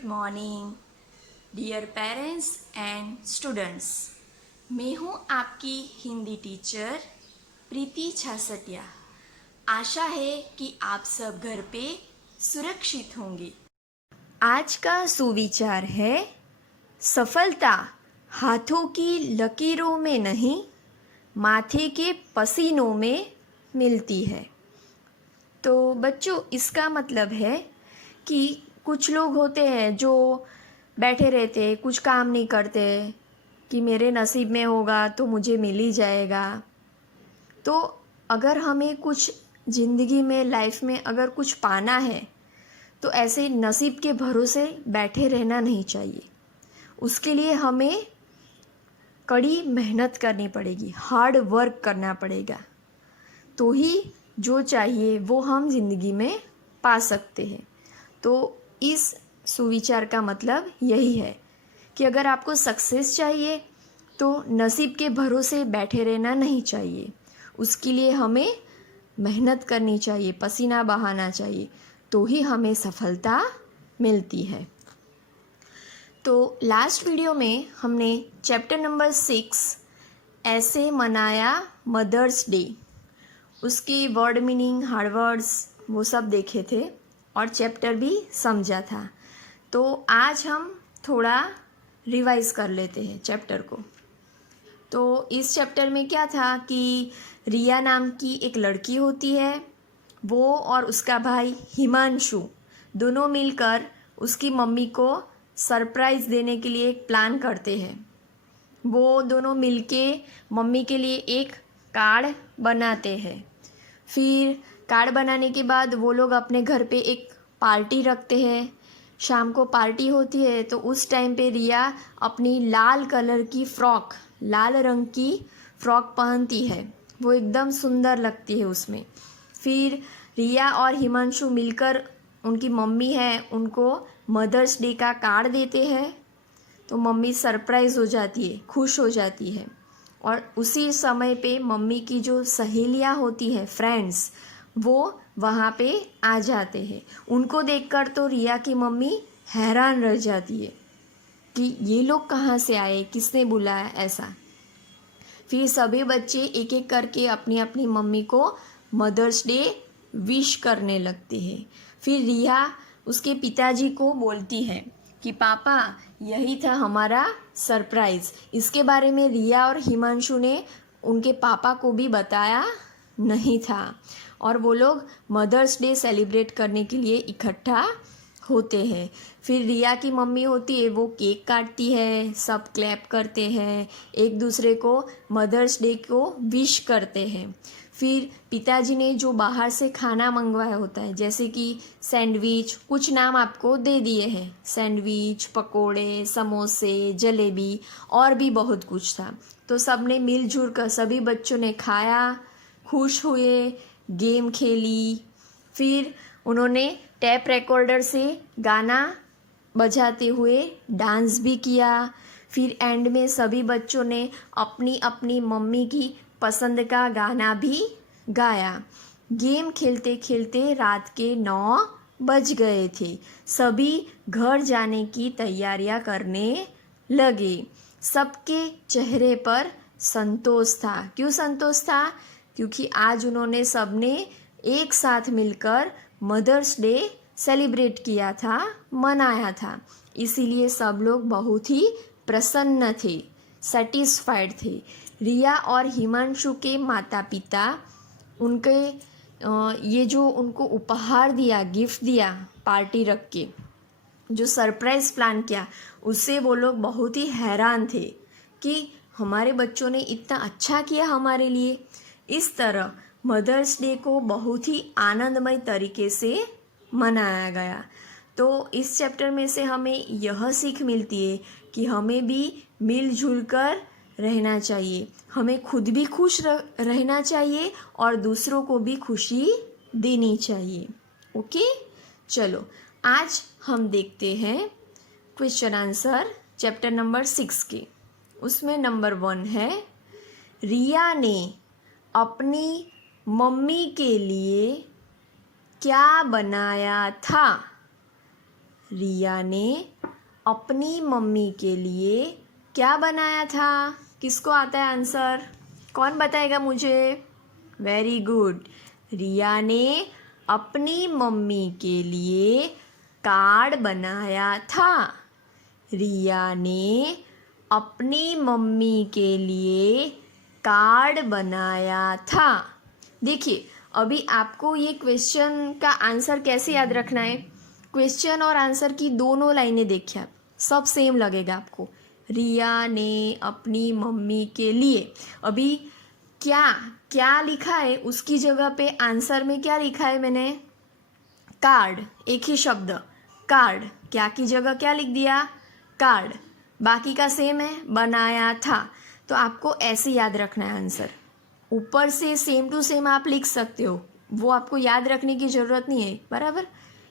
Good morning dear parents and students. मैं हूँ आपकी हिंदी टीचर प्रीति छासटिया। आशा है कि आप सब घर पे सुरक्षित होंगे। आज का सुविचार है, सफलता हाथों की लकीरों में नहीं, माथे के पसीनों में मिलती है। तो बच्चों, इसका मतलब है कि कुछ लोग होते हैं जो बैठे रहते, कुछ काम नहीं करते कि मेरे नसीब में होगा तो मुझे मिल ही जाएगा। तो अगर हमें कुछ ज़िंदगी में, लाइफ में अगर कुछ पाना है तो ऐसे नसीब के भरोसे बैठे रहना नहीं चाहिए। उसके लिए हमें कड़ी मेहनत करनी पड़ेगी, हार्ड वर्क करना पड़ेगा, तो ही जो चाहिए वो हम ज़िंदगी में पा सकते हैं। तो इस सुविचार का मतलब यही है कि अगर आपको सक्सेस चाहिए तो नसीब के भरोसे बैठे रहना नहीं चाहिए। उसके लिए हमें मेहनत करनी चाहिए, पसीना बहाना चाहिए, तो ही हमें सफलता मिलती है। तो लास्ट वीडियो में हमने चैप्टर नंबर 6 ऐसे मनाया मदर्स डे, उसकी वर्ड मीनिंग, हार्ड वर्ड्स वो सब देखे थे और चैप्टर भी समझा था। तो आज हम थोड़ा रिवाइज कर लेते हैं चैप्टर को। तो इस चैप्टर में क्या था कि रिया नाम की एक लड़की होती है, वो और उसका भाई हिमांशु दोनों मिलकर उसकी मम्मी को सरप्राइज़ देने के लिए एक प्लान करते हैं। वो दोनों मिलके मम्मी के लिए एक कार्ड बनाते हैं। फिर कार्ड बनाने के बाद वो लोग अपने घर पे एक पार्टी रखते हैं। शाम को पार्टी होती है तो उस टाइम पे रिया अपनी लाल कलर की फ्रॉक, लाल रंग की फ्रॉक पहनती है। वो एकदम सुंदर लगती है उसमें। फिर रिया और हिमांशु मिलकर, उनकी मम्मी है, उनको मदर्स डे का कार्ड देते हैं। तो मम्मी सरप्राइज़ हो जाती है, खुश हो जाती है। और उसी समय पे मम्मी की जो सहेलियाँ होती हैं, फ्रेंड्स, वो वहाँ पे आ जाते हैं। उनको देखकर तो रिया की मम्मी हैरान रह जाती है कि ये लोग कहाँ से आए, किसने बुलाया, ऐसा। फिर सभी बच्चे एक एक करके अपनी अपनी मम्मी को मदर्स डे विश करने लगते हैं। फिर रिया उसके पिताजी को बोलती है कि पापा, यही था हमारा सरप्राइज़। इसके बारे में रिया और हिमांशु ने उनके पापा को भी बताया नहीं था। और वो लोग मदर्स डे सेलिब्रेट करने के लिए इकट्ठा होते हैं। फिर रिया की मम्मी होती है, वो केक काटती है, सब क्लैप करते हैं, एक दूसरे को मदर्स डे को विश करते हैं। फिर पिताजी ने जो बाहर से खाना मंगवाया होता है, जैसे कि सैंडविच, कुछ नाम आपको दे दिए हैं, सैंडविच, पकोड़े, समोसे, जलेबी और भी बहुत कुछ था। तो सब ने मिलजुल कर, सभी बच्चों ने खाया, खुश हुए, गेम खेली। फिर उन्होंने टैप रिकॉर्डर से गाना बजाते हुए डांस भी किया। फिर एंड में सभी बच्चों ने अपनी अपनी मम्मी की पसंद का गाना भी गाया। गेम खेलते खेलते रात के 9 बज गए थे। सभी घर जाने की तैयारियां करने लगे। सबके चेहरे पर संतोष था। क्यों संतोष था? क्योंकि आज उन्होंने सबने एक साथ मिलकर मदर्स डे सेलिब्रेट किया था, मनाया था। इसीलिए सब लोग बहुत ही प्रसन्न थे, सेटिस्फाइड थे। रिया और हिमांशु के माता पिता उनके ये जो उनको उपहार दिया, गिफ्ट दिया पार्टी रख के, जो सरप्राइज़ प्लान किया, उससे वो लोग बहुत ही हैरान थे कि हमारे बच्चों ने इतना अच्छा किया हमारे लिए। इस तरह मदर्स डे को बहुत ही आनंदमय तरीके से मनाया गया। तो इस चैप्टर में से हमें यह सीख मिलती है कि हमें भी मिलजुल कर रहना चाहिए, हमें खुद भी खुश रहना चाहिए और दूसरों को भी खुशी देनी चाहिए। ओके, चलो आज हम देखते हैं क्वेश्चन आंसर चैप्टर नंबर 6 के। उसमें नंबर 1 है, रिया ने अपनी मम्मी के लिए क्या बनाया था? रिया ने अपनी मम्मी के लिए क्या बनाया था? किसको आता है आंसर? कौन बताएगा मुझे? Very good. रिया ने अपनी मम्मी के लिए कार्ड बनाया था। रिया ने अपनी मम्मी के लिए कार्ड बनाया था। देखिए, अभी आपको ये क्वेश्चन का आंसर कैसे याद रखना है? क्वेश्चन और आंसर की दोनों लाइनें देखिए आप, सब सेम लगेगा आपको। रिया ने अपनी मम्मी के लिए, अभी क्या क्या लिखा है उसकी जगह पे आंसर में क्या लिखा है मैंने? कार्ड, एक ही शब्द कार्ड। क्या की जगह क्या लिख दिया? कार्ड। बाकी का सेम है, बनाया था। तो आपको ऐसे याद रखना है आंसर। ऊपर से सेम टू सेम आप लिख सकते हो, वो आपको याद रखने की ज़रूरत नहीं है, बराबर,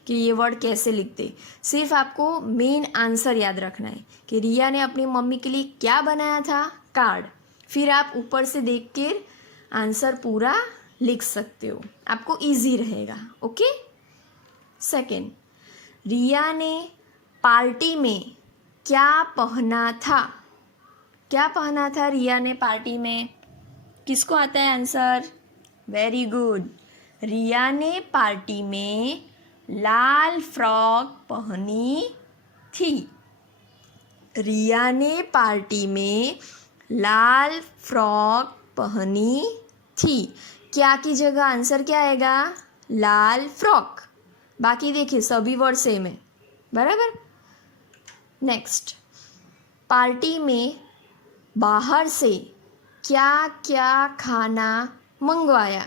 कि ये वर्ड कैसे लिखते। सिर्फ आपको मेन आंसर याद रखना है कि रिया ने अपनी मम्मी के लिए क्या बनाया था? कार्ड। फिर आप ऊपर से देख कर आंसर पूरा लिख सकते हो, आपको इजी रहेगा। ओके। सेकेंड, रिया ने पार्टी में क्या पहना था? क्या पहना था रिया ने पार्टी में? किसको आता है आंसर? Very good. रिया ने पार्टी में लाल फ्रॉक पहनी थी। रिया ने पार्टी में लाल फ्रॉक पहनी थी। क्या की जगह आंसर क्या आएगा? लाल फ्रॉक। बाकी देखिए सभी वर्ड सेम है, बराबर। नेक्स्ट, पार्टी में बाहर से क्या क्या खाना मंगवाया?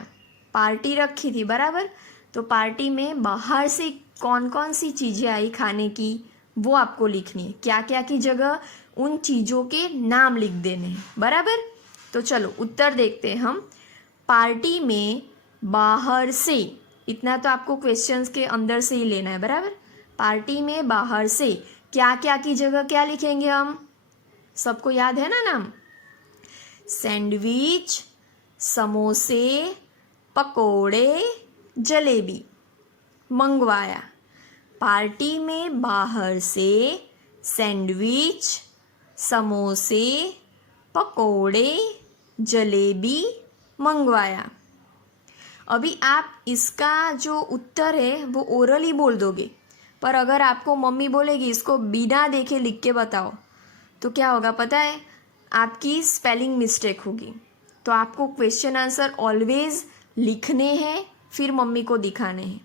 पार्टी रखी थी, बराबर, तो पार्टी में बाहर से कौन कौन सी चीज़ें आई खाने की, वो आपको लिखनी है। क्या क्या की जगह उन चीज़ों के नाम लिख देने हैं, बराबर। तो चलो उत्तर देखते हैं हम। पार्टी में बाहर से, इतना तो आपको क्वेश्चंस के अंदर से ही लेना है, बराबर। पार्टी में बाहर से क्या क्या की जगह क्या लिखेंगे हम? सबको याद है ना नाम? सैंडविच, समोसे, पकोड़े, जलेबी मंगवाया। पार्टी में बाहर से सैंडविच, समोसे, पकोड़े, जलेबी मंगवाया। अभी आप इसका जो उत्तर है वो ओरली बोल दोगे, पर अगर आपको मम्मी बोलेगी इसको बिना देखे लिख के बताओ, तो क्या होगा पता है? आपकी स्पेलिंग मिस्टेक होगी। तो आपको क्वेश्चन आंसर ऑलवेज लिखने हैं, फिर मम्मी को दिखाने हैं,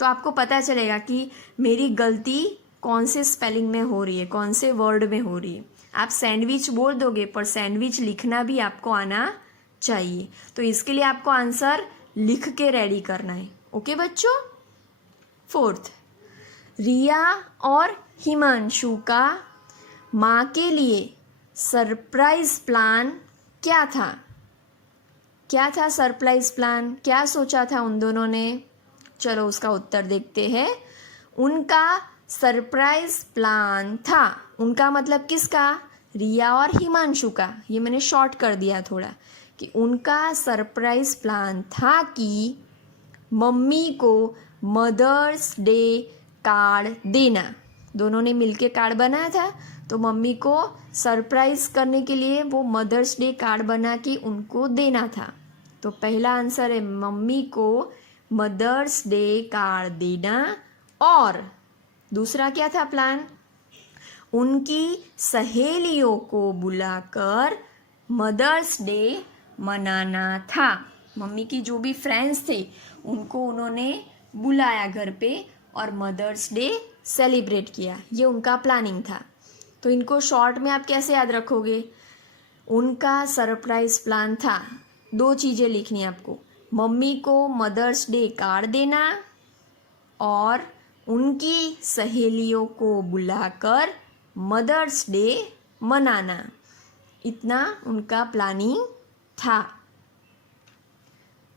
तो आपको पता चलेगा कि मेरी गलती कौन से स्पेलिंग में हो रही है, कौन से वर्ड में हो रही है। आप सैंडविच बोल दोगे, पर सैंडविच लिखना भी आपको आना चाहिए। तो इसके लिए आपको आंसर लिख के रेडी करना है। ओके बच्चों। फोर्थ, रिया और हिमांशु का माँ के लिए सरप्राइज प्लान क्या था? क्या था सरप्राइज प्लान? क्या सोचा था उन दोनों ने? चलो उसका उत्तर देखते हैं। उनका सरप्राइज प्लान था, उनका मतलब किसका? रिया और हिमांशु का। ये मैंने शॉर्ट कर दिया थोड़ा, कि उनका सरप्राइज प्लान था कि मम्मी को मदर्स डे कार्ड देना। दोनों ने मिलके कार्ड बनाया था, तो मम्मी को सरप्राइज करने के लिए वो मदर्स डे कार्ड बना के उनको देना था। तो पहला आंसर है मम्मी को मदर्स डे कार्ड देना। और दूसरा क्या था प्लान? उनकी सहेलियों को बुलाकर मदर्स डे मनाना था। मम्मी की जो भी फ्रेंड्स थे उनको उन्होंने बुलाया घर पे और मदर्स डे सेलिब्रेट किया। ये उनका प्लानिंग था। तो इनको शॉर्ट में आप कैसे याद रखोगे? उनका सरप्राइज प्लान था, दो चीज़ें लिखनी है आपको, मम्मी को मदर्स डे कार्ड देना और उनकी सहेलियों को बुलाकर मदर्स डे मनाना। इतना उनका प्लानिंग था।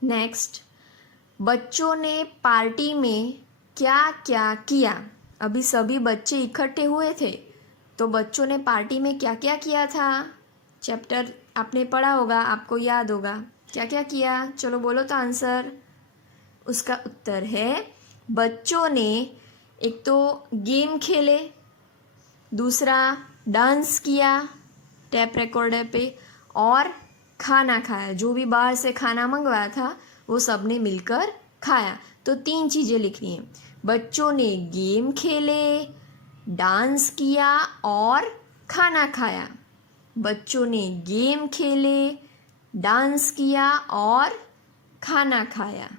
नेक्स्ट, बच्चों ने पार्टी में क्या क्या किया? अभी सभी बच्चे इकट्ठे हुए थे, तो बच्चों ने पार्टी में क्या क्या किया था? चैप्टर आपने पढ़ा होगा, आपको याद होगा। क्या क्या किया? चलो बोलो तो आंसर। उसका उत्तर है बच्चों ने एक तो गेम खेले, दूसरा डांस किया टैप रिकॉर्डर पे, और खाना खाया। जो भी बाहर से खाना मंगवाया था वो सब ने मिलकर खाया। तो 3 चीज़ें लिखनी है। बच्चों ने गेम खेले, डांस किया और खाना खाया। बच्चों ने गेम खेले, डांस किया और खाना खाया।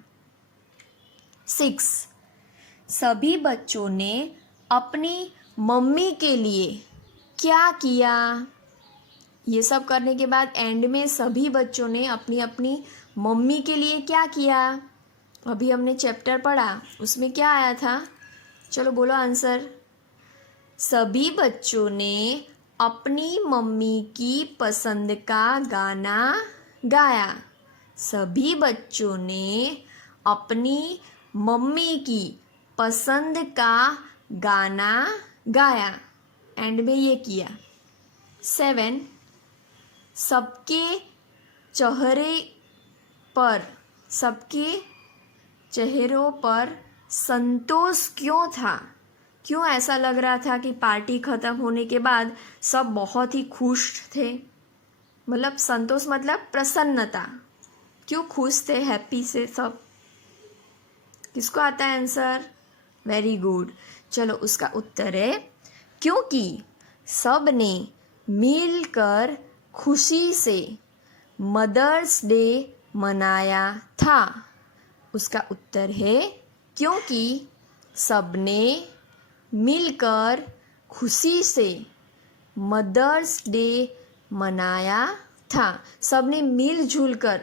6. सभी बच्चों ने अपनी मम्मी के लिए क्या किया? ये सब करने के बाद एंड में सभी बच्चों ने अपनी अपनी मम्मी के लिए क्या किया? अभी हमने चैप्टर पढ़ा, उसमें क्या आया था? चलो बोलो आंसर। सभी बच्चों ने अपनी मम्मी की पसंद का गाना गाया। सभी बच्चों ने अपनी मम्मी की पसंद का गाना गाया। एंड में ये किया। 7. सबके चेहरों पर संतोष क्यों था? क्यों ऐसा लग रहा था कि पार्टी ख़त्म होने के बाद सब बहुत ही खुश थे? मतलब संतोष मतलब प्रसन्नता। क्यों खुश थे, हैप्पी से सब? किसको आता है आंसर? Very good. चलो उसका उत्तर है क्योंकि सब ने मिलकर खुशी से मदर्स डे मनाया था। उसका उत्तर है क्योंकि सब ने मिलकर खुशी से मदर्स डे मनाया था। सब ने मिलजुल कर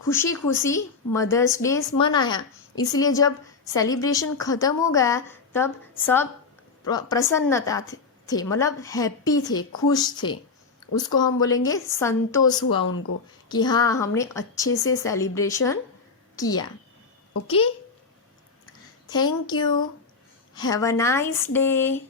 खुशी खुशी मदर्स डे मनाया। इसलिए जब सेलिब्रेशन ख़त्म हो गया तब सब प्रसन्नता थे, मतलब हैप्पी थे, खुश थे। उसको हम बोलेंगे संतोष हुआ उनको कि हाँ हमने अच्छे से सेलिब्रेशन किया। Okay, thank you, have a nice day.